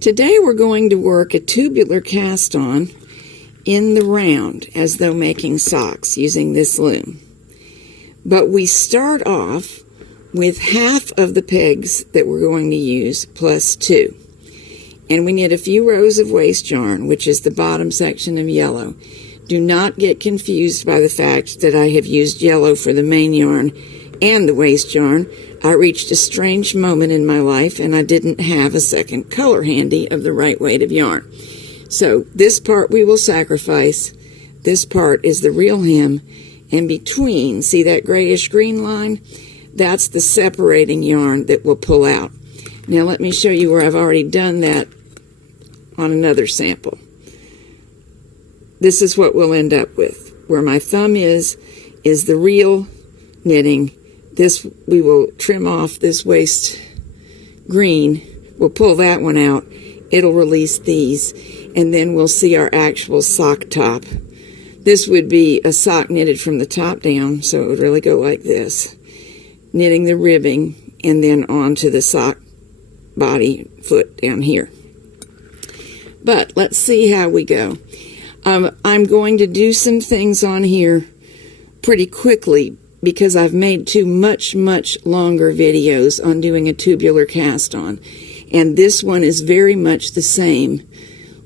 Today we're going to work a tubular cast on in the round as though making socks using this loom. But we start off with half of the pegs that we're going to use plus 2. And we knit a few rows of waste yarn, which is the bottom section of yellow. Do not get confused by the fact that I have used yellow for the main yarn and the waste yarn. I reached a strange moment in my life and I didn't have a second color handy of the right weight of yarn. So this part we will sacrifice. This part is the real hem, and between, see that grayish green line? That's the separating yarn that we'll pull out. Now let me show you where I've already done that on another sample. This is what we'll end up with. Where my thumb is the real knitting. This, we will trim off this waste green. We'll pull that one out. It'll release these. And then we'll see our actual sock top. This would be a sock knitted from the top down, so it would really go like this. Knitting the ribbing and then onto the sock body foot down here. But let's see how we go. I'm going to do some things on here pretty quickly because I've made two much longer videos on doing a tubular cast on. And this one is very much the same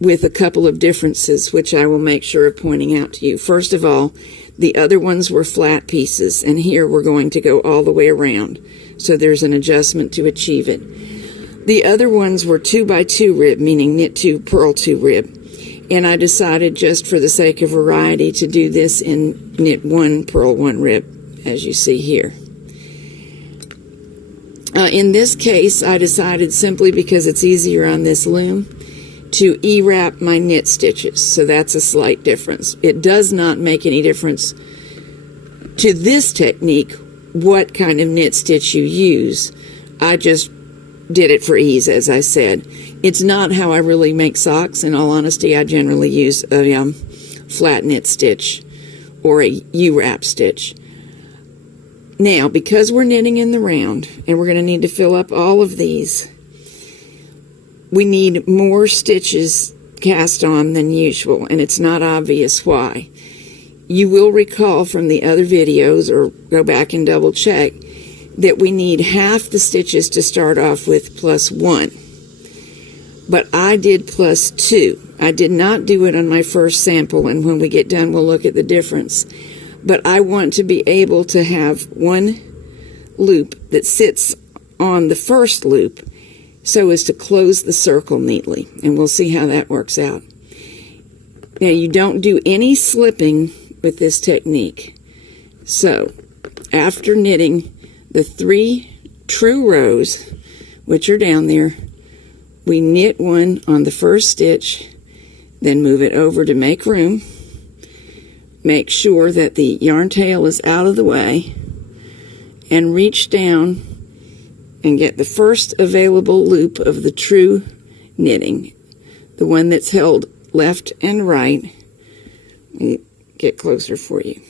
with a couple of differences, which I will make sure of pointing out to you. First of all, the other ones were flat pieces, and here we're going to go all the way around. So there's an adjustment to achieve it. The other ones were 2x2 rib, meaning knit 2, purl 2 rib. And I decided, just for the sake of variety, to do this in knit 1, purl 1 rib, as you see here. In this case, I decided, simply because it's easier on this loom, to E-wrap my knit stitches. So that's a slight difference. It does not make any difference to this technique what kind of knit stitch you use. I just did it for ease, as I said. It's not how I really make socks. In all honesty, I generally use a flat knit stitch or a U-wrap stitch. Now, because we're knitting in the round, and we're going to need to fill up all of these, we need more stitches cast on than usual, and it's not obvious why. You will recall from the other videos, or go back and double check, that we need half the stitches to start off with plus 1. But I did plus 2. I did not do it on my first sample, and when we get done we'll look at the difference. But I want to be able to have one loop that sits on the first loop so as to close the circle neatly, and we'll see how that works out. Now, you don't do any slipping with this technique. So, after knitting the 3 true rows, which are down there, we knit 1 on the first stitch, then move it over to make room. Make sure that the yarn tail is out of the way, and reach down and get the first available loop of the true knitting, the one that's held left and right. Let me get closer for you.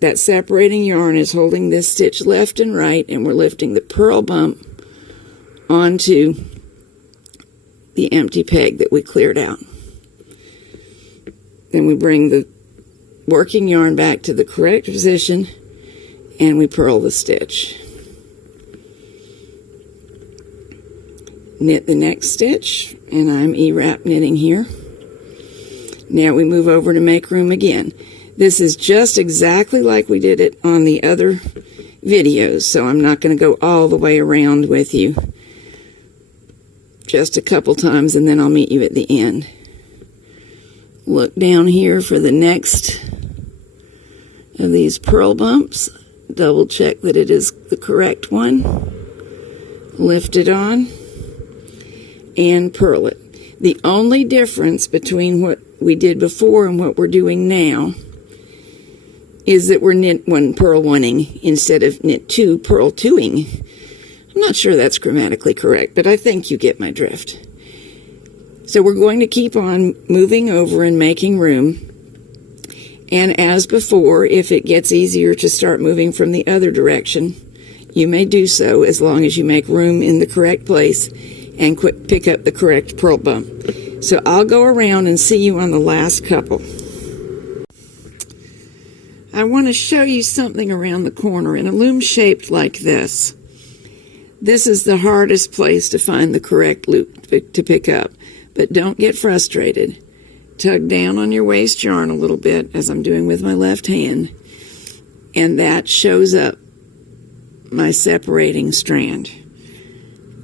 That separating yarn is holding this stitch left and right, and we're lifting the purl bump onto the empty peg that we cleared out. Then we bring the working yarn back to the correct position, and we purl the stitch. Knit the next stitch, and I'm E-wrap knitting here. Now we move over to make room again. This is just exactly like we did it on the other videos, so I'm not going to go all the way around with you. Just a couple times, and then I'll meet you at the end. Look down here for the next of these purl bumps. Double check that it is the correct one. Lift it on and purl it. The only difference between what we did before and what we're doing now is that we're knit 1 purl 1ing instead of knit 2 purl 2ing. I'm not sure that's grammatically correct, but I think you get my drift. So we're going to keep on moving over and making room. And as before, if it gets easier to start moving from the other direction, you may do so as long as you make room in the correct place and pick up the correct purl bump. So I'll go around and see you on the last couple. I want to show you something around the corner in a loom shaped like this. This is the hardest place to find the correct loop to pick up, but don't get frustrated. Tug down on your waste yarn a little bit, as I'm doing with my left hand, and that shows up my separating strand.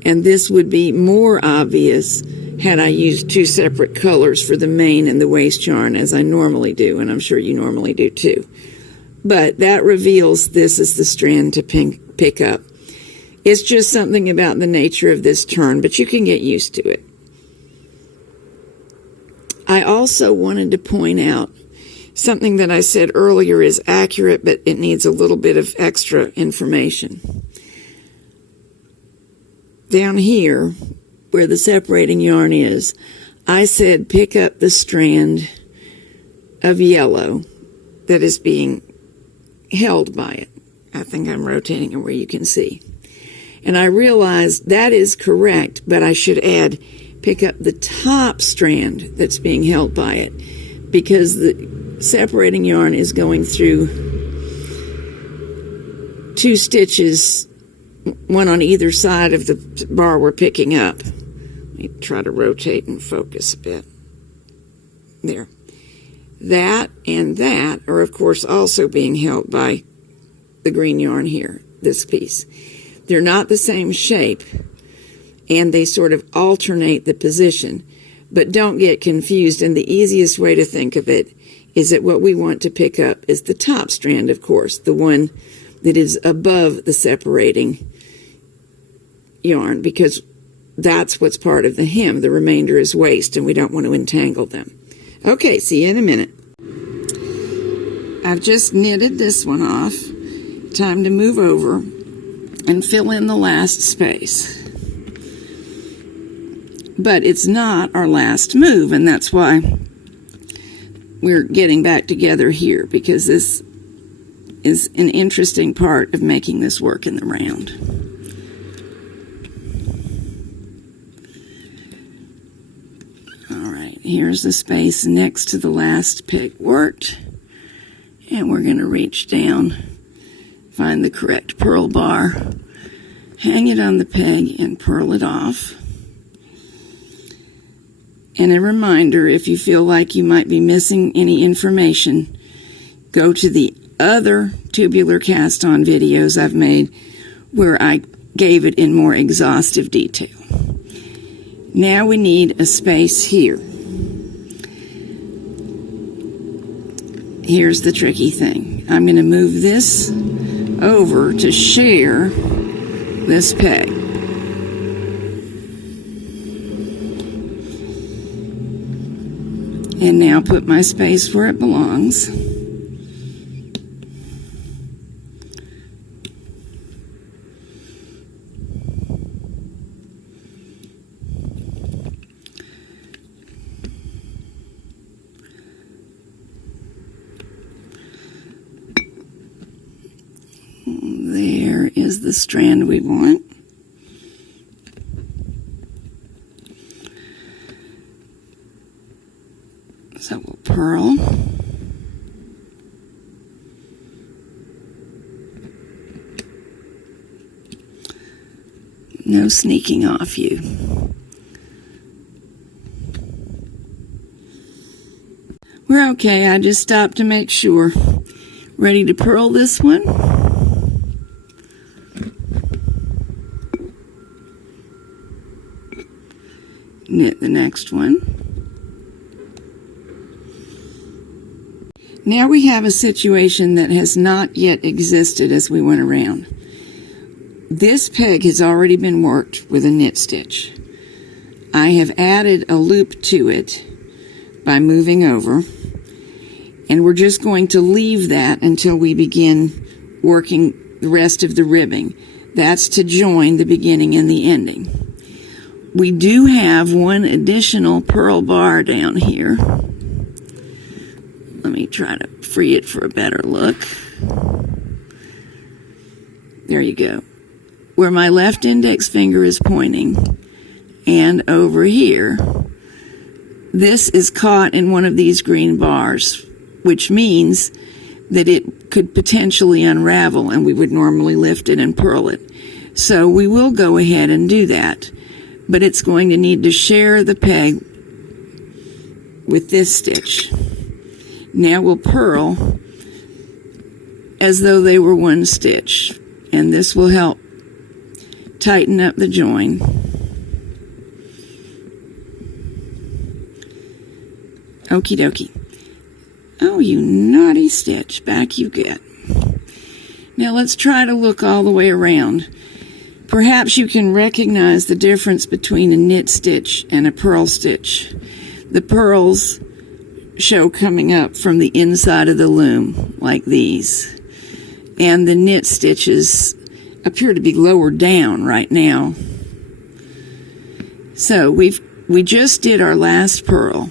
And this would be more obvious had I used two separate colors for the main and the waste yarn, as I normally do, and I'm sure you normally do too. But that reveals this is the strand to pick up. It's just something about the nature of this turn, but you can get used to it. I also wanted to point out something that I said earlier is accurate, but it needs a little bit of extra information. Down here, where the separating yarn is, I said pick up the strand of yellow that is being held by it. I think I'm rotating it where you can see. And I realized that is correct, but I should add pick up the top strand that's being held by it, because the separating yarn is going through two stitches, one on either side of the bar we're picking up. Let me try to rotate and focus a bit. There. That and that are, of course, also being held by the green yarn here, this piece. They're not the same shape, and they sort of alternate the position. But don't get confused, and the easiest way to think of it is that what we want to pick up is the top strand, of course, the one that is above the separating yarn, because that's what's part of the hem. The remainder is waste, and we don't want to entangle them. Okay, see you in a minute. I've just knitted this one off. Time to move over and fill in the last space. But it's not our last move, and that's why we're getting back together here, because this is an interesting part of making this work in the round. All right, here's the space next to the last peg worked, and we're going to reach down, find the correct purl bar, hang it on the peg, and purl it off. And a reminder, if you feel like you might be missing any information, go to the other tubular cast-on videos I've made where I gave it in more exhaustive detail. Now we need a space here. Here's the tricky thing. I'm going to move this over to share this peg. And now put my space where it belongs. There is the strand we want. So we'll purl. No sneaking off you. We're okay. I just stopped to make sure. Ready to purl this one. Knit the next one. Now we have a situation that has not yet existed as we went around. This peg has already been worked with a knit stitch. I have added a loop to it by moving over, and we're just going to leave that until we begin working the rest of the ribbing. That's to join the beginning and the ending. We do have one additional purl bar down here. Let me try to free it for a better look. There you go. Where my left index finger is pointing, and over here. This is caught in one of these green bars, which means that it could potentially unravel, and we would normally lift it and purl it. So we will go ahead and do that, but it's going to need to share the peg with this stitch. Now we'll purl as though they were one stitch, and this will help tighten up the join. Okie dokie. Oh, you naughty stitch. Back you get. Now let's try to look all the way around. Perhaps you can recognize the difference between a knit stitch and a purl stitch. The purls show coming up from the inside of the loom, like these. And the knit stitches appear to be lower down right now. So we just did our last purl.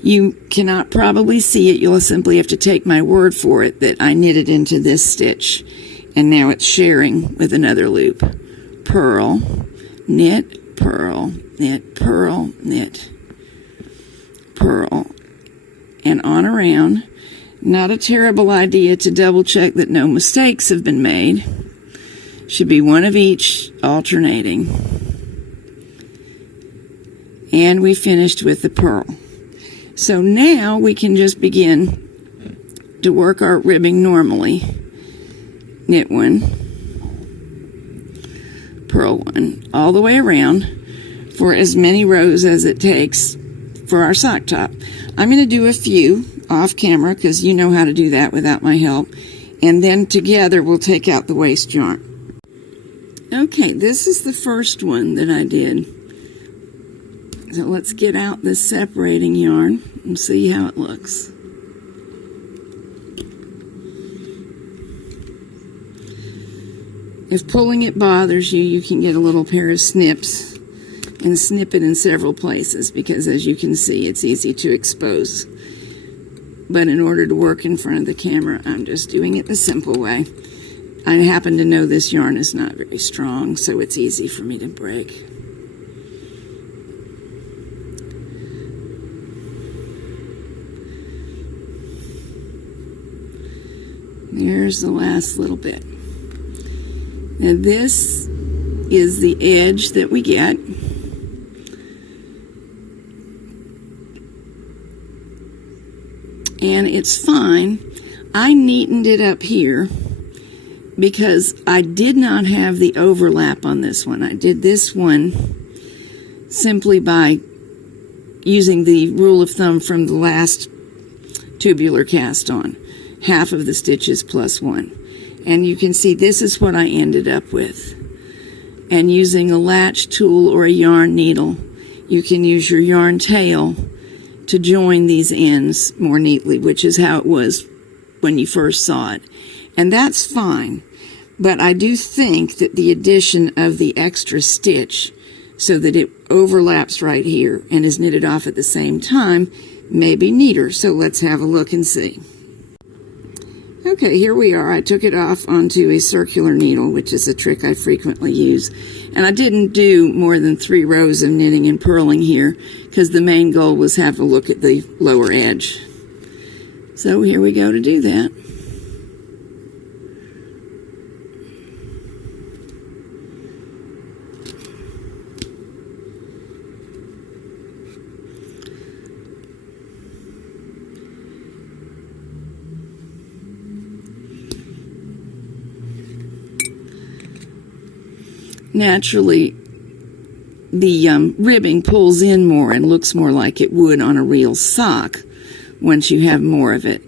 You cannot probably see it. You'll simply have to take my word for it that I knitted into this stitch, and now it's sharing with another loop. Purl, knit, purl, knit, purl, knit, purl, and on around. Not a terrible idea to double check that no mistakes have been made. Should be one of each alternating. And we finished with the purl. So now we can just begin to work our ribbing normally. Knit one, purl one, all the way around for as many rows as it takes for our sock top. I'm going to do a few off camera because you know how to do that without my help. And then together we'll take out the waste yarn. Okay, this is the first one that I did. So let's get out this separating yarn and see how it looks. If pulling it bothers you, you can get a little pair of snips and snip it in several places because, as you can see, it's easy to expose. But in order to work in front of the camera, I'm just doing it the simple way. I happen to know this yarn is not very strong, so it's easy for me to break. There's the last little bit. Now this is the edge that we get. And it's fine. I neatened it up here because I did not have the overlap on this one. I did this one simply by using the rule of thumb from the last tubular cast on. Half of the stitches plus one. And you can see this is what I ended up with. And using a latch tool or a yarn needle, you can use your yarn tail to join these ends more neatly, which is how it was when you first saw it. And that's fine. But I do think that the addition of the extra stitch so that it overlaps right here and is knitted off at the same time may be neater. So let's have a look and see. Okay, here we are. I took it off onto a circular needle, which is a trick I frequently use. And I didn't do more than 3 rows of knitting and purling here because the main goal was have a look at the lower edge. So here we go to do that. Naturally, the ribbing pulls in more and looks more like it would on a real sock once you have more of it.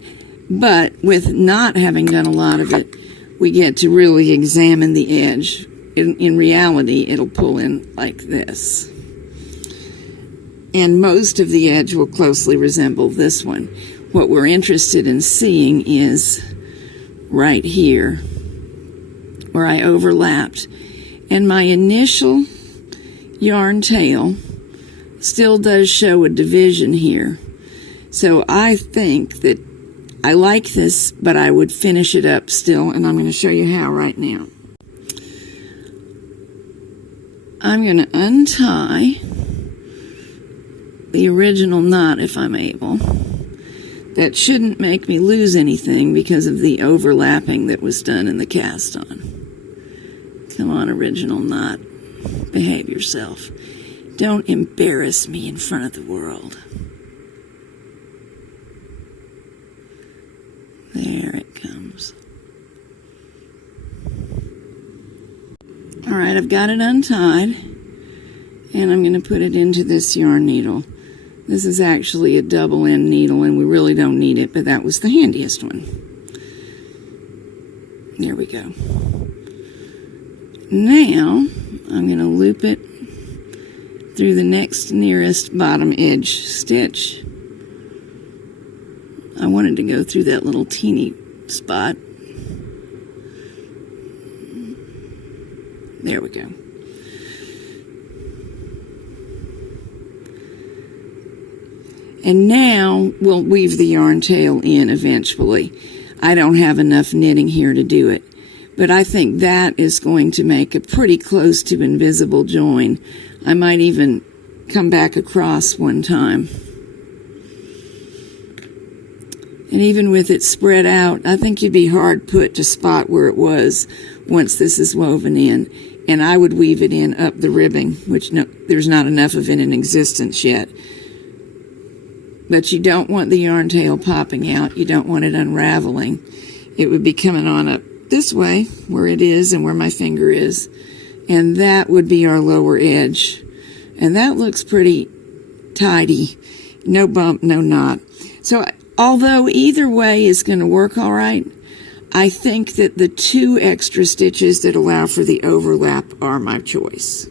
But with not having done a lot of it, we get to really examine the edge. In reality, it'll pull in like this. And most of the edge will closely resemble this one. What we're interested in seeing is right here, where I overlapped. And my initial yarn tail still does show a division here. So I think that I like this, but I would finish it up still, and I'm going to show you how right now. I'm going to untie the original knot if I'm able. That shouldn't make me lose anything because of the overlapping that was done in the cast on. Come on, original knot. Behave yourself. Don't embarrass me in front of the world. There it comes. Alright, I've got it untied, and I'm going to put it into this yarn needle. This is actually a double end needle, and we really don't need it, but that was the handiest one. There we go. Now, I'm going to loop it through the next nearest bottom edge stitch. I wanted to go through that little teeny spot. There we go. And now we'll weave the yarn tail in eventually. I don't have enough knitting here to do it, but I think that is going to make a pretty close to invisible join. I might even come back across one time. And even with it spread out, I think you'd be hard put to spot where it was once this is woven in. And I would weave it in up the ribbing, which there's not enough of it in existence yet. But you don't want the yarn tail popping out. You don't want it unraveling. It would be coming on up this way, where it is and where my finger is. And that would be our lower edge. And that looks pretty tidy. No bump, no knot. So although either way is going to work all right, I think that the 2 extra stitches that allow for the overlap are my choice.